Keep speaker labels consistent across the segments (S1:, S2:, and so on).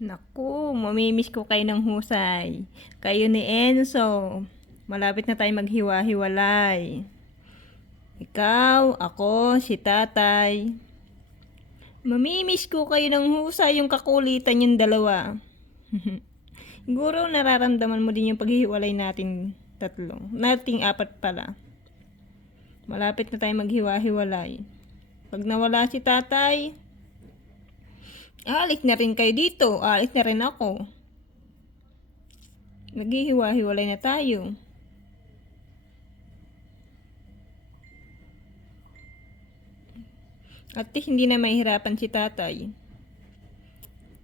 S1: Naku, mamimiss ko kayo ng husay. Kayo ni Enzo. Malapit na tayo maghiwa-hiwalay. Ikaw, ako, si tatay. Mamimiss ko kayo ng husay yung kakulitan yung dalawa. Siguro nararamdaman mo din yung paghihiwalay natin tatlo. Nating apat pala. Malapit na tayo maghiwa-hiwalay. Pag nawala si tatay, alis na rin kayo dito. Alis na rin ako. Naghihiwa-hiwalay na tayo. At hindi na mahirapan si tatay.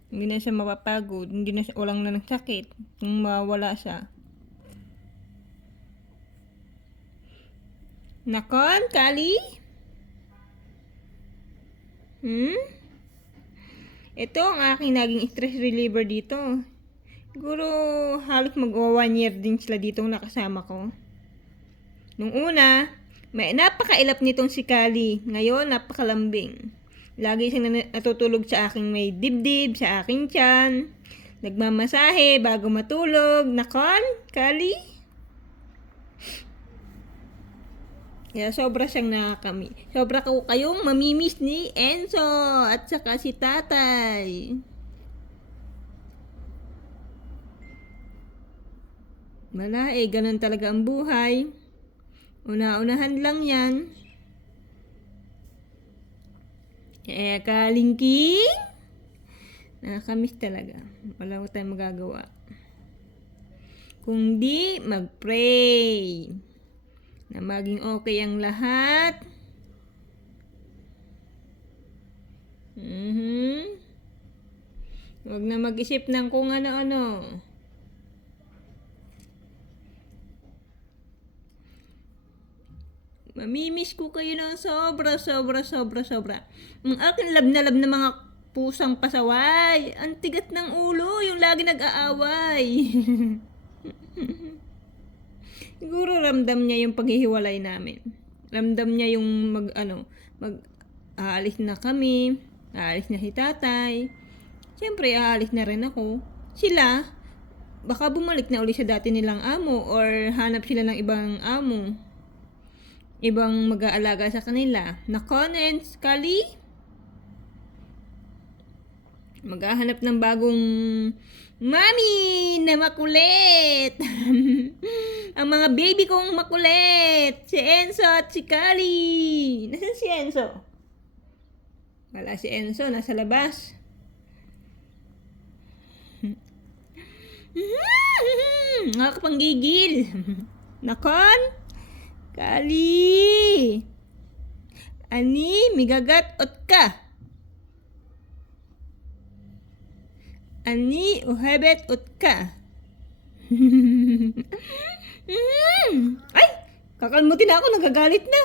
S1: Hindi na siya mapapagod. Hindi na siya, walang na ng sakit. Kung mawala siya. Nakon, Kali? Hmm? Ito ang aking naging stress reliever dito. Siguro halos mag one year din sila dito nakasama ko. Nung una, may napakailap nitong si Kali. Ngayon, napakalambing. Lagi siyang natutulog sa aking may dibdib, sa aking tiyan. Nagmamasahe bago matulog. Nakon, Kali? Kaya sobra siyang nakakami. Sobra ko kayong mamimiss ni Enzo at saka si tatay. Wala eh, ganun talaga ang buhay. Una-unahan lang yan. Eh, kalingking. Nakakamiss talaga. Wala ko tayong magagawa. Kung di, mag-pray. Na maging okay ang lahat. Mhm. Huwag na mag-isip ng kung ano-ano. Mamimiss ko kayo ng sobra, sobra, sobra, sobra. Ang akin lab na lab na mga pusang pasaway. Ang tigat ng ulo, yung lagi nag-aaway. Siguro ramdam niya yung paghihiwalay namin. Ramdam niya yung mag, ano, mag, aalis na kami, aalis na si tatay. Siyempre, aalis na rin ako. Sila, baka bumalik na uli sa dati nilang amo or hanap sila ng ibang amo ibang mag-aalaga sa kanila. Nakonens, Kali? Maghahanap ng bagong mami na makulit. Ang mga baby kong makulit. Si Enzo at si Kali. Nasaan si Enzo? Wala si Enzo. Nasa labas. Nakakapanggigil. Nakon? Kali! Ani, migagat ot ka. Ani, uhebet ot ka. Ay! Kakalmutin ako, nagagalit na.